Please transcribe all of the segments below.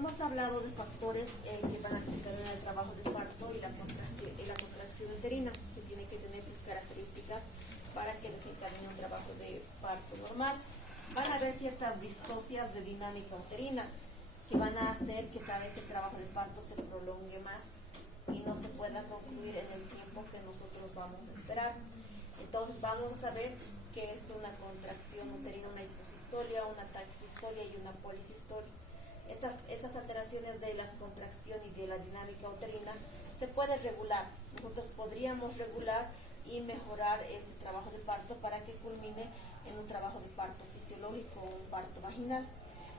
Hemos hablado de factores que van a desencadenar el trabajo del parto y la contracción uterina, que tiene que tener sus características para que desencadene un trabajo de parto normal. Van a haber ciertas distocias de dinámica uterina que van a hacer que cada vez el trabajo del parto se prolongue más y no se pueda concluir en el tiempo que nosotros vamos a esperar. Entonces vamos a saber qué es una contracción uterina, una hiposistolia, una taquisistolia y una polisistolia. Esas alteraciones de las contracciones y de la dinámica uterina se puede regular. Nosotros podríamos regular y mejorar ese trabajo de parto para que culmine en un trabajo de parto fisiológico o un parto vaginal.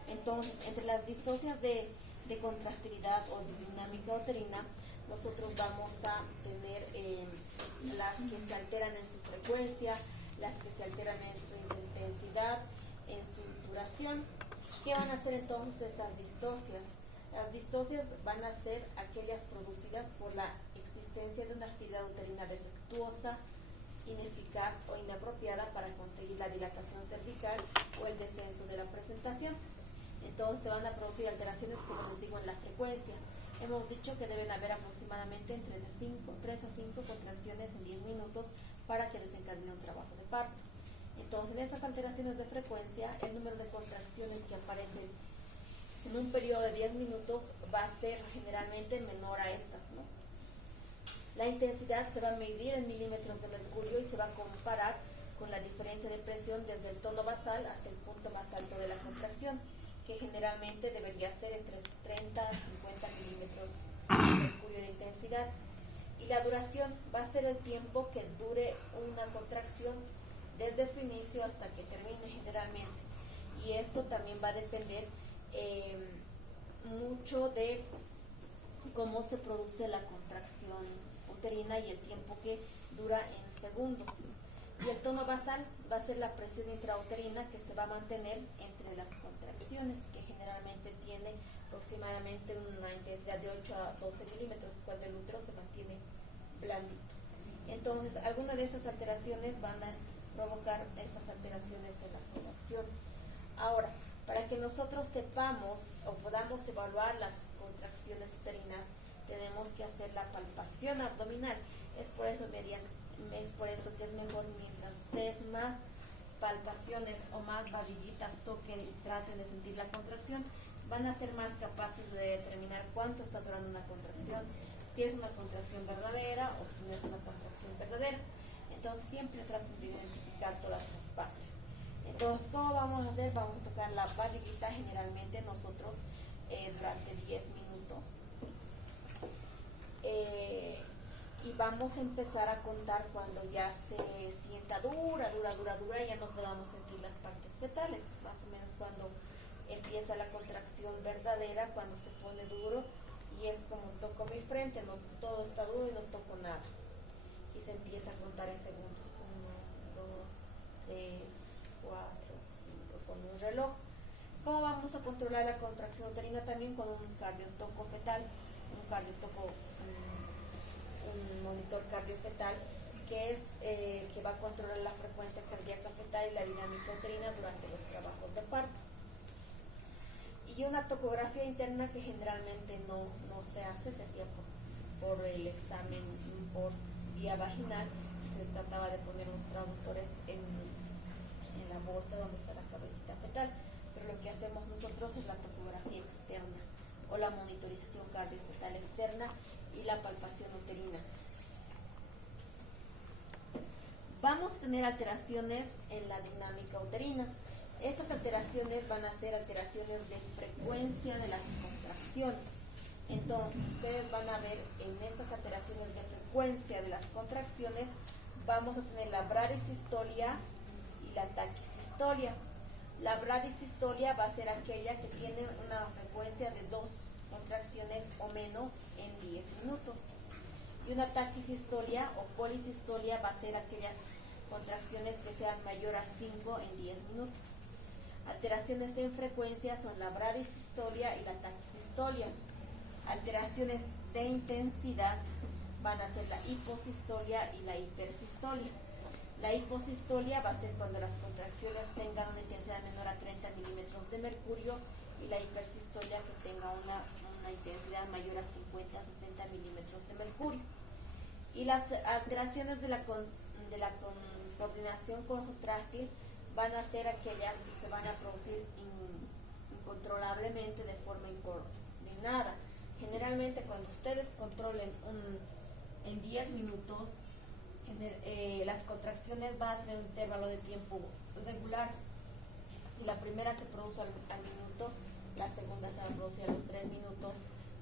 Entonces, entre las distocias de contractilidad o de dinámica uterina, nosotros vamos a tener las que se alteran en su frecuencia, las que se alteran en su intensidad, en su duración. ¿Qué van a hacer entonces estas distocias? Las distocias van a ser aquellas producidas por la existencia de una actividad uterina defectuosa, ineficaz o inapropiada para conseguir la dilatación cervical o el descenso de la presentación. Entonces se van a producir alteraciones, como les digo, en la frecuencia. Hemos dicho que deben haber aproximadamente entre 3 a 5 contracciones en 10 minutos para que desencadene un trabajo de parto. Entonces, en estas alteraciones de frecuencia, el número de contracciones que aparecen en un periodo de 10 minutos va a ser generalmente menor a estas, ¿no? La intensidad se va a medir en milímetros de mercurio y se va a comparar con la diferencia de presión desde el tono basal hasta el punto más alto de la contracción, que generalmente debería ser entre 30 a 50 milímetros de mercurio de intensidad. Y la duración va a ser el tiempo que dure una contracción desde su inicio hasta que termine generalmente. Y esto también va a depender mucho de cómo se produce la contracción uterina y el tiempo que dura en segundos. Y el tono basal va a ser la presión intrauterina que se va a mantener entre las contracciones, que generalmente tiene aproximadamente una intensidad de 8 a 12 milímetros cuando el útero se mantiene blandito. Entonces, algunas de estas alteraciones van a provocar estas alteraciones en la contracción. Ahora, para que nosotros sepamos o podamos evaluar las contracciones uterinas, tenemos que hacer la palpación abdominal. Es por eso que es mejor, mientras ustedes más palpaciones o más barriguitas toquen y traten de sentir la contracción, van a ser más capaces de determinar cuánto está durando una contracción, si es una contracción verdadera o si no es una contracción verdadera. Entonces siempre traten de identificar todas esas partes. Entonces, ¿cómo vamos a hacer? Vamos a tocar la barriguita generalmente nosotros durante 10 minutos. Y vamos a empezar a contar cuando ya se sienta dura, y ya no podamos sentir las partes fetales. Es más o menos cuando empieza la contracción verdadera, cuando se pone duro y es como toco mi frente, no todo está duro y no toco nada. Y se empieza a contar en segundos. 1, 2, 3, 4, 5, con un reloj. ¿Cómo vamos a controlar la contracción uterina? También con un cardiotoco fetal, un monitor cardiofetal que va a controlar la frecuencia cardíaca fetal y la dinámica uterina durante los trabajos de parto. Y una tocografía interna que generalmente no se hace, se hacía por el examen por vía vaginal. Se trataba de poner unos traductores en la bolsa donde está la cabecita fetal, pero lo que hacemos nosotros es la topografía externa o la monitorización cardiofetal externa y la palpación uterina. Vamos a tener alteraciones en la dinámica uterina. Estas alteraciones van a ser alteraciones de frecuencia de las contracciones. Entonces, ustedes van a ver en estas alteraciones de frecuencia de las contracciones, vamos a tener la bradisistolia y la taquisistolia. La bradisistolia va a ser aquella que tiene una frecuencia de 2 contracciones o menos en 10 minutos. Y una taquisistolia o polisistolia va a ser aquellas contracciones que sean mayor a 5 en 10 minutos. Alteraciones en frecuencia son la bradisistolia y la taquisistolia. Alteraciones de intensidad van a ser la hiposistolia y la hipersistolia. La hiposistolia va a ser cuando las contracciones tengan una intensidad menor a 30 milímetros de mercurio y la hipersistolia que tenga una intensidad mayor a 50 a 60 milímetros de mercurio. Y las alteraciones de la coordinación contráctil van a ser aquellas que se van a producir incontrolablemente de forma incoordinada. Generalmente cuando ustedes controlen en 10 minutos, las contracciones van a tener un intervalo de tiempo regular. Si la primera se produce al minuto, la segunda se va a producir a los 3 minutos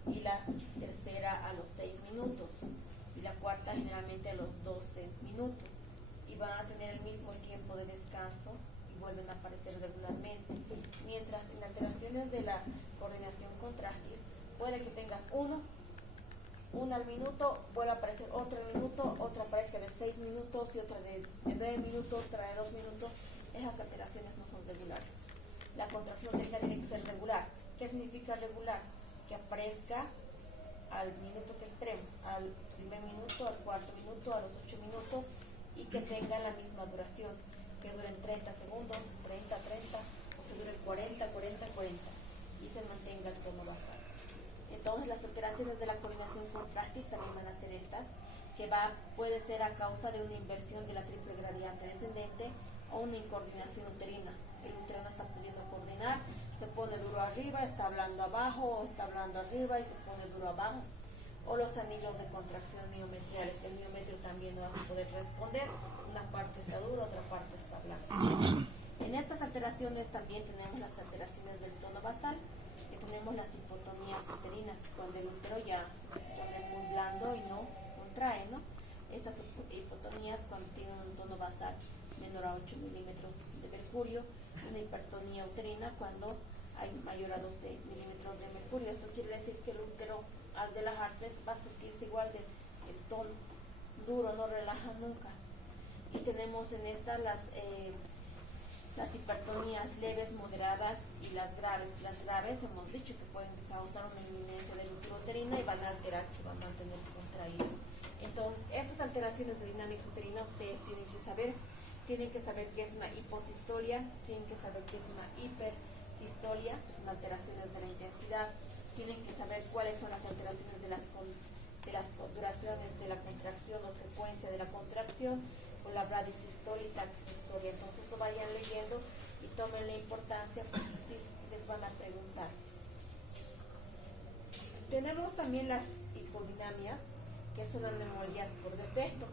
y la tercera a los 6 minutos y la cuarta generalmente a los 12 minutos, y van a tener el mismo tiempo de descanso y vuelven a aparecer regularmente. Mientras en alteraciones de la coordinación contráctil puede que tengas una al minuto, vuelve a aparecer otra al minuto, otra aparezca de 6 minutos y otra de 9 minutos, otra de 2 minutos. Esas alteraciones no son regulares. La contracción uterina tiene que ser regular. ¿Qué significa regular? Que aparezca al minuto que esperemos, al primer minuto, al cuarto minuto, a los 8 minutos, y que tenga la misma duración, que duren 30 segundos, 30, o que duren 40, y se mantenga el tono basal. Entonces las alteraciones de la coordinación contráctil también van a ser estas, que puede ser a causa de una inversión de la triple gradiente descendente o una incoordinación uterina. El útero no está pudiendo coordinar, se pone duro arriba, está hablando abajo, o está hablando arriba y se pone duro abajo. O los anillos de contracción miometriales, el miometrio también no va a poder responder, una parte está dura, otra parte está blanda. En estas alteraciones también tenemos las alteraciones del tono basal, que tenemos las hipotonías uterinas, cuando el útero ya se pone muy blando y no contrae, ¿no? Estas hipotonías cuando tienen un tono basal menor a 8 milímetros de mercurio, una hipertonía uterina cuando hay mayor a 12 milímetros de mercurio. Esto quiere decir que el útero al relajarse va a sentirse igual del tono duro, no relaja nunca. Y tenemos en estas las hipertonías leves, moderadas y las graves. Las graves hemos dicho que pueden causar una inminencia del útero uterino y van a alterar, se van a mantener contraído. Entonces, estas alteraciones de dinámica uterina ustedes tienen que saber qué es una hiposistolia, tienen que saber qué es una hipersistolia, que son alteraciones de la intensidad, tienen que saber cuáles son las alteraciones de las duraciones de la contracción o frecuencia de la contracción, o la bradisístolia y taquisistolia. Entonces eso vayan leyendo y tomen la importancia porque sí les van a preguntar. Tenemos también las hipodinamias, que son anomalias por defecto.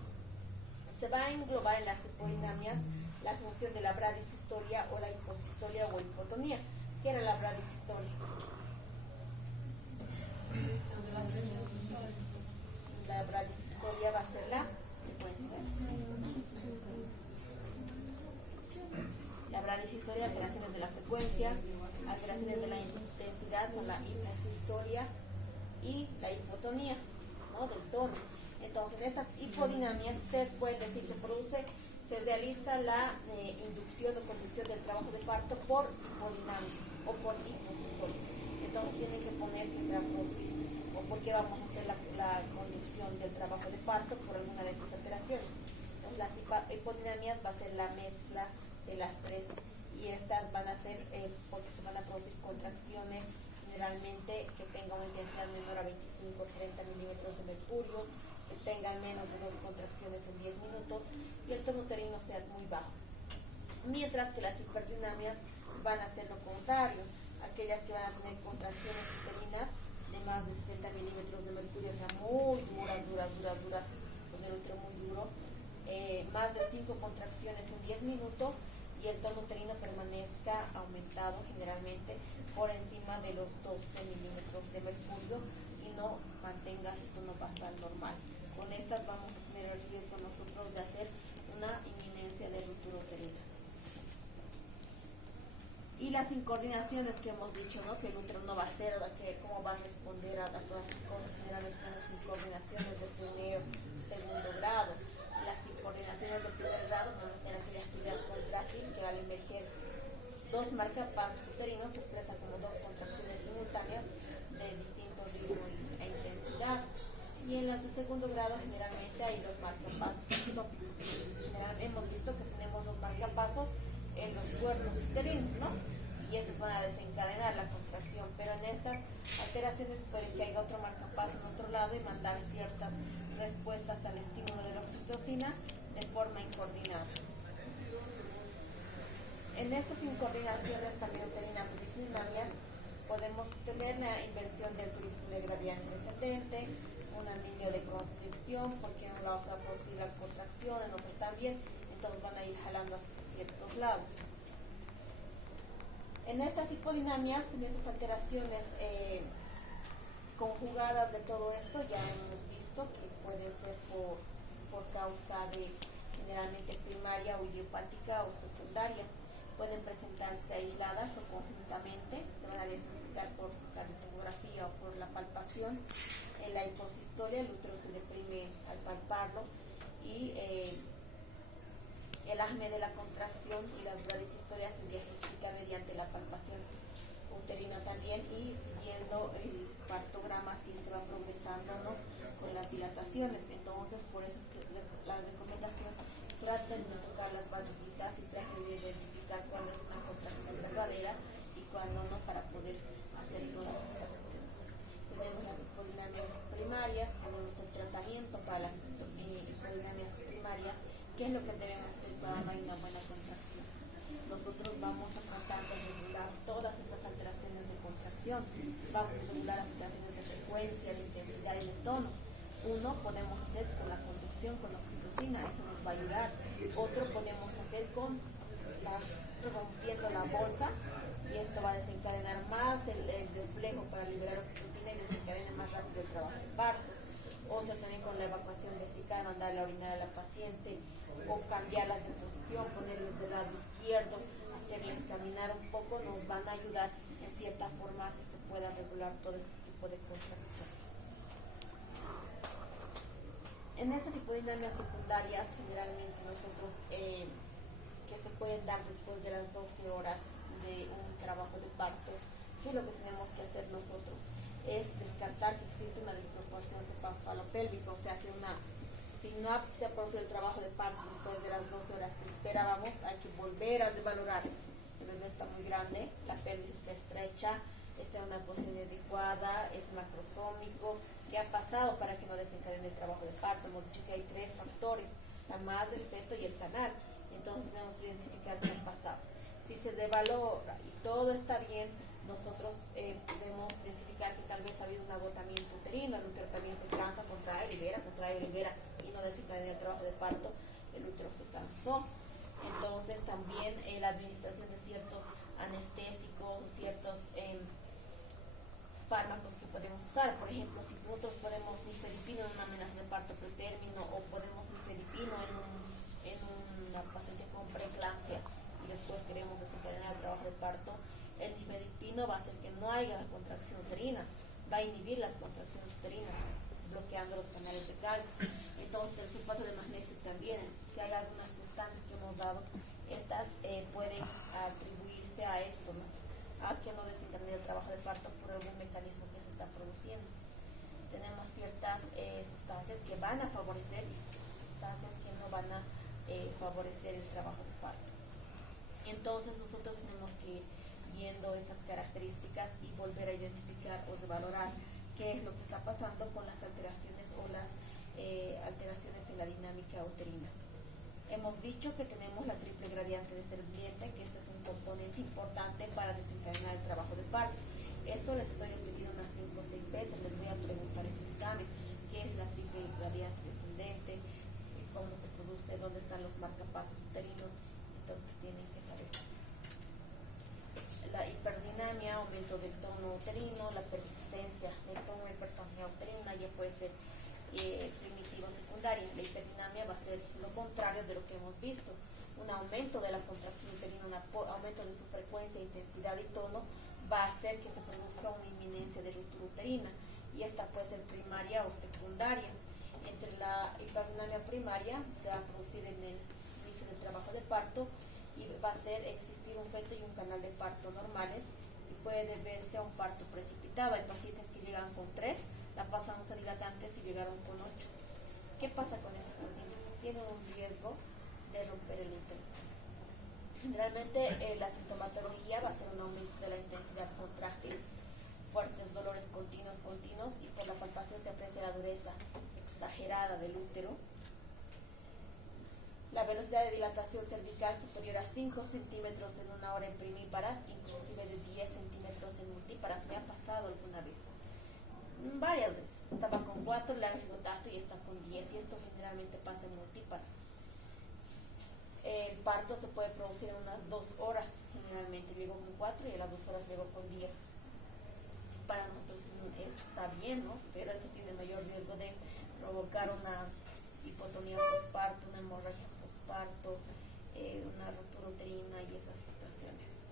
Se va a englobar en las hipodinamias la asunción de la bradisístolia o la hiposistolia o hipotonía. ¿Qué era la bradisístolia? La bradisístolia va a ser la bradisístolia, alteraciones de la frecuencia, alteraciones de la intensidad son la hiposistolia y la hipotonía, ¿no? Del tono. Entonces, en estas hipodinamias, ustedes pueden decir se realiza la inducción o conducción del trabajo de parto por hipodinamia o por hiposistolia. Entonces tienen que poner que se va a producir o por qué vamos a hacer la conducción del trabajo de parto por alguna de estas alteraciones. Entonces las hipodinamias va a ser la mezcla de las tres, y estas van a ser porque se van a producir contracciones generalmente que tengan una intensidad menor a 25 o 30 milímetros de mercurio, que tengan menos de 2 contracciones en 10 minutos y el tono uterino sea muy bajo. Mientras que las hiperdinamias van a ser lo contrario, aquellas que van a tener contracciones uterinas de más de 60 milímetros de mercurio, o sea, muy duras, con el útero muy duro, más de 5 contracciones en 10 minutos y el tono uterino permanezca aumentado generalmente por encima de los 12 milímetros de mercurio y no mantenga su tono basal normal. Con estas vamos a tener el riesgo nosotros de hacer una inminencia de ruptura uterina. Y las incoordinaciones que hemos dicho, ¿no? Que el útero no va a ser, cómo va a responder a todas las cosas. Generalmente tenemos incoordinaciones de primer, segundo grado. Las incoordinaciones de primer grado vamos a tener aquella actividad contráctil que al emerger 2 marcapasos uterinos se expresa como 2 contracciones simultáneas de distinto ritmo e intensidad. Y en las de segundo grado generalmente hay los marcapasos ectópicos. Hemos visto que tenemos los marcapasos en los cuernos uterinos, ¿no? Y estos van a desencadenar la contracción estas alteraciones puede que haya otro marcapaso en otro lado y mandar ciertas respuestas al estímulo de la oxitocina de forma incoordinada. En estas incoordinaciones también uterinas o disnimias podemos tener la inversión del triple gradiente descendente, un anillo de constricción, porque en un lado se va a producir la contracción, en otro también, entonces van a ir jalando hacia ciertos lados. En estas hipodinamias, en estas alteraciones conjugadas de todo esto, ya hemos visto que puede ser por causa de generalmente primaria o idiopática o secundaria. Pueden presentarse aisladas o conjuntamente, se van a diagnosticar por radiotomografía o por la palpación. En la hiposistolia el útero se deprime al palparlo y el AJME de la contracción y las bradisistorias se diagnostican mediante la palpación uterina también y siguiendo el partograma si este va progresando o no con las dilataciones. Entonces, por eso es que la recomendación, traten de tocar las valvulitas y traten de identificar cuándo es una contracción verdadera y cuándo no, para poder hacer todas estas cosas. Tenemos las hipodinamias primarias, tenemos el tratamiento para las hipodinamias primarias, qué es lo que debemos hacer cuando no hay una buena contracción. Nosotros vamos a tratar de regular todas estas alteraciones de contracción, vamos a regular las alteraciones de frecuencia, de intensidad y de tono. Uno podemos hacer con la conducción con oxitocina, eso nos va a ayudar. Otro podemos hacer con rompiendo la bolsa, y esto va a desencadenar más el reflejo para liberar oxitocina y desencadena más rápido el trabajo de parto. Otro también con la evacuación vesical, mandarle a orinar a la paciente o cambiarlas de posición, ponerles del lado izquierdo, hacerles caminar un poco, nos van a ayudar en cierta forma a que se pueda regular todo este tipo de contracciones. En estas hipodinamias secundarias, generalmente nosotros que se pueden dar después de las 12 horas de un trabajo de parto, ¿qué es lo que tenemos que hacer nosotros? Es descartar que existe una desproporción cephalopélvica, o sea, si no se ha producido el trabajo de parto después de las 12 horas que esperábamos, hay que volver a devalorar. El bebé está muy grande, la pelvis está estrecha, está en una posición adecuada, es un acrosómico. ¿Qué ha pasado para que no desencadene el trabajo de parto? Hemos dicho que hay 3 factores: la madre, el feto y el canal. Entonces tenemos que identificar qué ha pasado. Si se devalora y todo está bien, nosotros podemos identificar que tal vez ha habido un agotamiento uterino, el útero también se cansa, contrae, libera y no desencadena el trabajo de parto, el útero se cansó. Entonces también la administración de ciertos anestésicos o ciertos fármacos que podemos usar. Por ejemplo, si nosotros podemos nifedipino en una amenaza de parto pretérmino, o podemos nifedipino en una paciente con preeclampsia y después queremos desencadenar el trabajo de parto, el nifedipino va a hacer que no haya contracción uterina, va a inhibir las contracciones uterinas, bloqueando los canales de calcio. Entonces el sulfato de magnesio también, si hay algunas sustancias que hemos dado, estas pueden atribuirse a esto, ¿no? A que no desencadene el trabajo de parto por algún mecanismo que se está produciendo. Tenemos ciertas sustancias que van a favorecer y sustancias que no van a favorecer el trabajo de parto. Entonces nosotros tenemos que ir viendo esas características y volver a identificar o valorar qué es lo que está pasando con las alteraciones o las alteraciones en la dinámica uterina. Hemos dicho que tenemos la triple gradiente descendiente, que este es un componente importante para desencadenar el trabajo de parto. Eso les estoy repitiendo unas 5 o 6 veces, les voy a preguntar en su examen qué es la triple gradiente descendente, cómo se produce, dónde están los marcapasos uterinos, entonces tienen que saber. La hiperdinamia, aumento del tono uterino, la persistencia del tono de hipertonía uterina, ya puede ser primitivo secundaria. La hiperdinamia va a ser lo contrario de lo que hemos visto: un aumento de la contracción uterina, un aumento de su frecuencia, intensidad y tono, va a hacer que se produzca una inminencia de ruptura uterina, y esta puede ser primaria o secundaria. Entre la hiperdinamia primaria se va a producir en el inicio del trabajo de parto y va a existir un feto y un canal de parto normales, y puede deberse a un parto precipitado. Hay pacientes que llegan con 3, la pasamos a dilatantes y llegaron con 8. ¿Qué pasa con estos pacientes? Tienen un riesgo de romper el útero. Generalmente la sintomatología va a ser un aumento de la intensidad contráctil, fuertes útero. La velocidad de dilatación cervical superior a 5 centímetros en una hora en primíparas, inclusive de 10 centímetros en multíparas. Me ha pasado alguna vez, varias veces. Estaba con 4, le hago el tacto y está con 10, y esto generalmente pasa en multíparas. El parto se puede producir en unas 2 horas, generalmente llego con 4 y a las 2 horas llego con 10. Para nosotros está bien, ¿no? Pero esto tiene mayor riesgo de provocar una hipotonía postparto, una hemorragia postparto, una ruptura uterina y esas situaciones.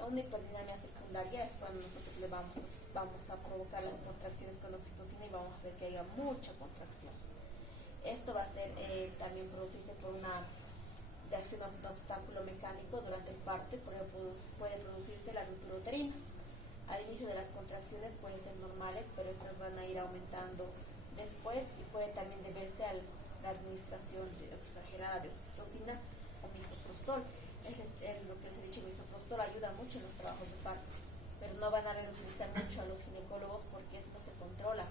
Una hiperdinamia secundaria es cuando nosotros le vamos a provocar las contracciones con oxitocina y vamos a hacer que haya mucha contracción. Esto va a ser también producirse por una reacción a un obstáculo mecánico durante el parto, puede producirse la ruptura uterina. Al inicio de las contracciones pueden ser normales, pero estas van a ir aumentando después y puede también deberse a la administración exagerada de oxitocina o misoprostol. Lo que les he dicho, misoprostol ayuda mucho en los trabajos de parto, pero no van a ver utilizar mucho a los ginecólogos porque esto se controla.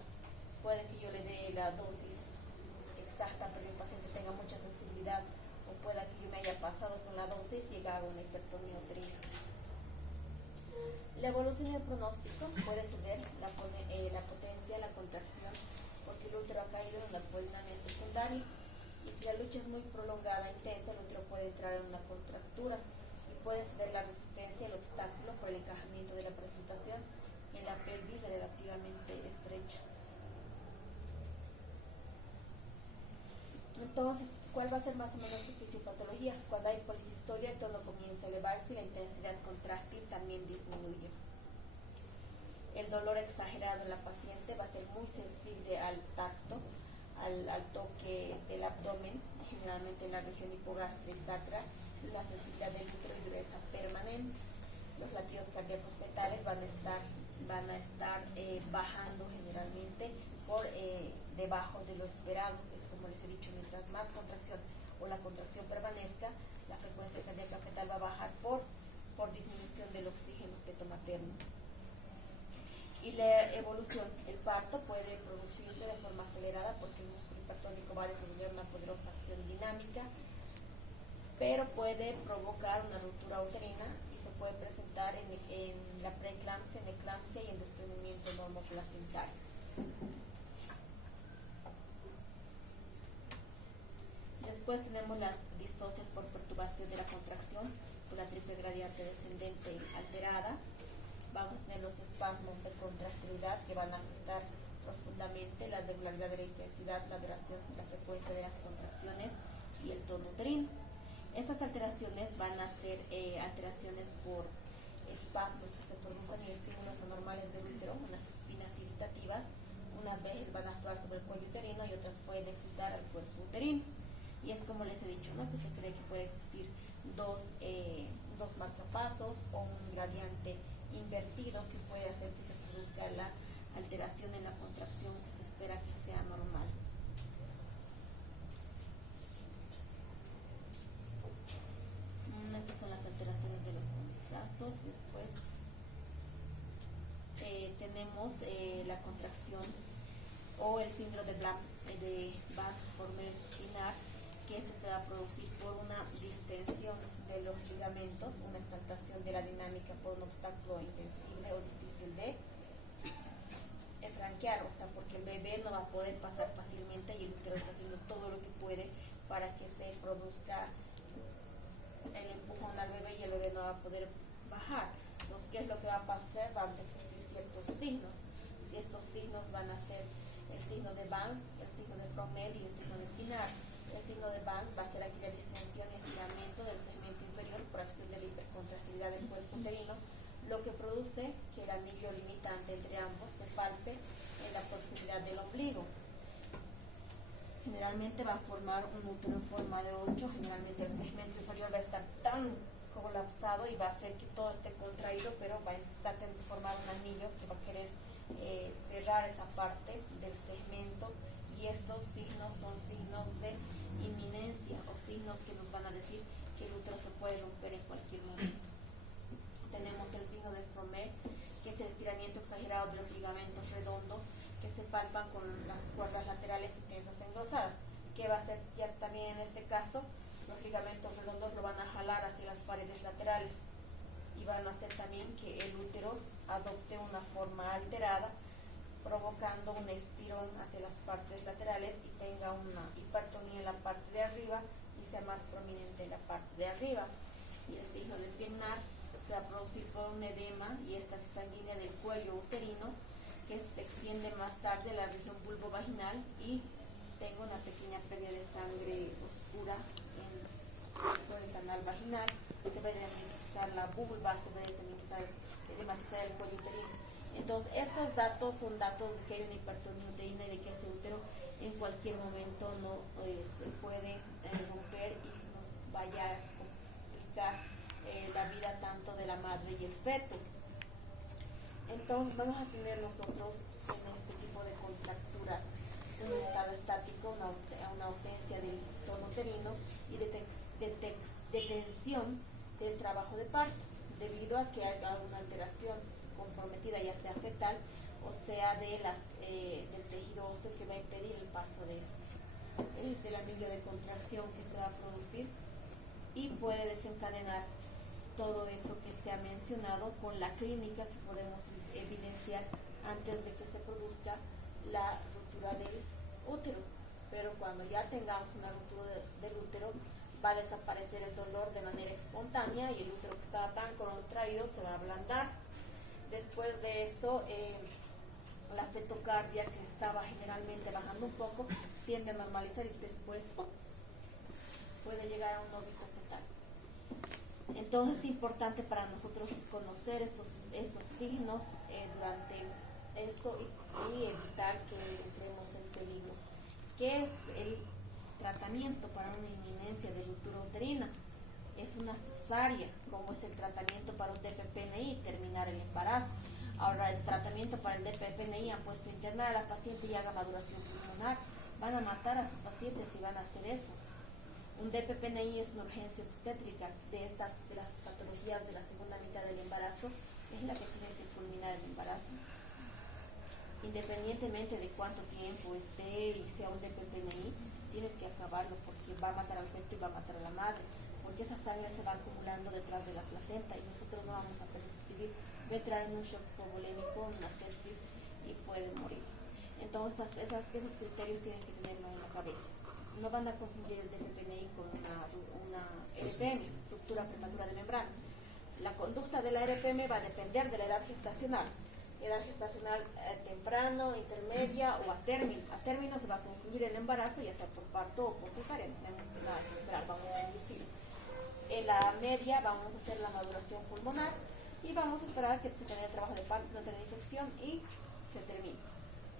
Puede que yo le dé la dosis exacta, pero el paciente tenga mucha sensibilidad, o pueda que yo me haya pasado con la dosis y haga una hipertonía uterina. La evolución del pronóstico puede ceder la potencia, la contracción, porque el útero ha caído en una hipodinamia secundaria, y si la lucha es muy prolongada e intensa, el útero puede entrar en una contractura y puede ceder la resistencia y el obstáculo por el encajamiento de la presentación en la pelvis relativamente estrecha. Entonces, ¿cuál va a ser más o menos su fisiopatología? Cuando hay policistolia, el tono comienza a elevarse y la intensidad contráctil también disminuye. El dolor exagerado en la paciente va a ser muy sensible al tacto, al toque del abdomen, generalmente en la región hipogástrica y sacra, y la sensibilidad del útero y dureza permanente. Los latidos cardíacos fetales van a estar bajando generalmente por debajo de lo esperado. Es como les he dicho, mientras más contracción o la contracción permanezca, la frecuencia cardíaca fetal va a bajar por disminución del oxígeno feto-materno. Y la evolución, el parto puede producirse de forma acelerada porque el músculo hipertónico va a desarrollar una poderosa acción dinámica, pero puede provocar una ruptura uterina y se puede presentar en la preeclampsia, en eclampsia y en desprendimiento normoplacentario. Después tenemos las distocias por perturbación de la contracción, por la triple gradiente descendente alterada. Vamos a tener los espasmos de contractilidad que van a afectar profundamente la regularidad de la intensidad, la duración, la frecuencia de las contracciones y el tono uterino. Estas alteraciones van a ser alteraciones por espasmos que se producen y estímulos anormales del útero, unas espinas irritativas. Unas veces van a actuar sobre el cuello uterino y otras pueden excitar al cuerpo uterino. Y es como les he dicho, ¿no?, que se cree que puede existir dos marcapasos o un gradiente invertido que puede hacer que se produzca la alteración en la contracción que se espera que sea normal. Esas son las alteraciones de los contractos. Después tenemos la contracción o el síndrome de Van-Former-Pinar, que se va a producir por una distensión de los ligamentos, una exaltación de la dinámica por un obstáculo invencible o difícil de franquear, o sea, porque el bebé no va a poder pasar fácilmente y el útero está haciendo todo lo que puede para que se produzca el empujón al bebé y el bebé no va a poder bajar. Entonces, ¿qué es lo que va a pasar? Van a existir ciertos signos. Si estos signos van a ser el signo de Van, el signo de Fromel y el signo de Pinar. El signo de Van va a ser aquí la distensión y estiramiento del segmento inferior por acción de la hipercontractilidad del cuerpo uterino, lo que produce que el anillo limitante entre ambos se palpe en la proximidad del ombligo. Generalmente va a formar un útero en forma de 8, generalmente el segmento inferior va a estar tan colapsado y va a hacer que todo esté contraído, pero va a tratar de formar un anillo que va a querer cerrar esa parte del segmento, y estos signos son signos de inminencia o signos que nos van a decir que el útero se puede romper en cualquier momento. Tenemos el signo de Fromel, que es el estiramiento exagerado de los ligamentos redondos que se palpan con las cuerdas laterales y tensas engrosadas. ¿Qué va a hacer ya también en este caso? Los ligamentos redondos lo van a jalar hacia las paredes laterales y van a hacer también que el útero adopte una forma alterada, provocando un estirón hacia las partes laterales y tenga una hipertonía en la parte de arriba y sea más prominente en la parte de arriba. Y el signo de Pienaar se va a producir por un edema y éstasis sanguínea del cuello uterino que se extiende más tarde a la región vulvovaginal y tengo una pequeña pérdida de sangre oscura por el canal vaginal. Se va a edematizar la vulva, se va a edematizar el cuello uterino. Entonces, estos datos son datos de que hay una hipertonía uterina y de que ese útero en cualquier momento no se puede romper y nos vaya a complicar la vida tanto de la madre y el feto. Entonces, vamos a tener nosotros en este tipo de contracturas un estado estático, una ausencia del tono uterino y de tensión del trabajo de parto, debido a que haya una alteración comprometida, ya sea fetal o sea del tejido óseo, que va a impedir el paso de este. Es el anillo de contracción que se va a producir y puede desencadenar todo eso que se ha mencionado con la clínica que podemos evidenciar antes de que se produzca la ruptura del útero. Pero cuando ya tengamos una ruptura del útero, va a desaparecer el dolor de manera espontánea y el útero que estaba tan contraído se va a ablandar. Después de eso, la fetocardia, que estaba generalmente bajando un poco, tiende a normalizar y después puede llegar a un óbito fetal. Entonces es importante para nosotros conocer esos signos durante eso y evitar que entremos en peligro. ¿Qué es el tratamiento para una inminencia de ruptura uterina? Es una cesárea, como es el tratamiento para un DPPNI, terminar el embarazo. Ahora, el tratamiento para el DPPNI han puesto a internar a la paciente y haga maduración pulmonar. Van a matar a su paciente si van a hacer eso. Un DPPNI es una urgencia obstétrica de las patologías de la segunda mitad del embarazo, es la que tiene que culminar el embarazo. Independientemente de cuánto tiempo esté y sea un DPPNI, tienes que acabarlo porque va a matar al feto y va a matar a la madre, porque esa sangre se va acumulando detrás de la placenta y nosotros no vamos a percibir, va a entrar en un shock hipovolémico, una sepsis y puede morir. Entonces esos criterios tienen que tenerlo en la cabeza. No van a confundir el DPPNI con una RPM, ruptura prematura de membranas. La conducta de la RPM va a depender de la edad gestacional. Edad gestacional temprano, intermedia o a término. A término se va a concluir el embarazo, ya sea por parto o por cesárea. No tenemos nada que esperar, vamos a inducir. En la media vamos a hacer la maduración pulmonar y vamos a esperar que se termine el trabajo de parto, no tenga infección y se termine.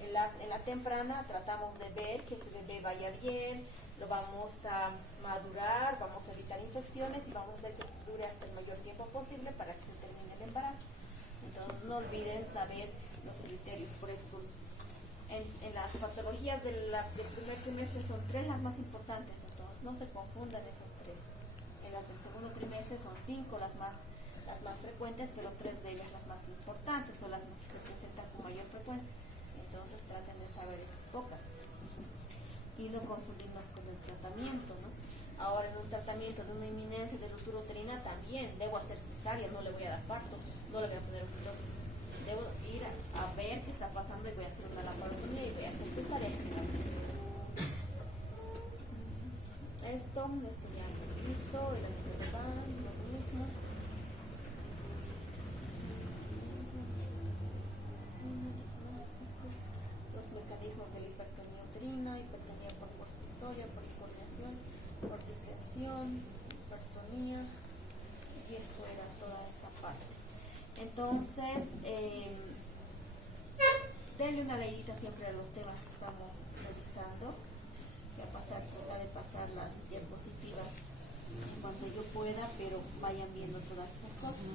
En la temprana tratamos de ver que ese bebé vaya bien, lo vamos a madurar, vamos a evitar infecciones y vamos a hacer que dure hasta el mayor tiempo posible para que se termine el embarazo. Entonces no olviden saber los criterios. Por eso en las patologías del primer trimestre son 3 las más importantes, entonces no se confundan esas 3. En las del segundo trimestre son 5 las más frecuentes, pero 3 de ellas las más importantes, son las que se presentan con mayor frecuencia. Entonces traten de saber esas pocas y no confundirnos con el tratamiento, ¿no? Ahora, en un tratamiento de una inminencia de ruptura uterina también debo hacer cesárea, no le voy a dar parto, no le voy a poner oxitocina. Debo ir a ver qué está pasando y voy a hacer una laparotomía y voy a hacer cesárea generalmente. Esto ya hemos visto, el anillo de Van, lo mismo. Los mecanismos de la hipertonía uterina, hipertonía por historia, por incoordinación, por distensión, hipertonía, y eso era toda esa parte. Entonces, denle una leidita siempre a los temas que estamos revisando. Voy a tratar de pasar las diapositivas en cuanto yo pueda, pero vayan viendo todas esas cosas.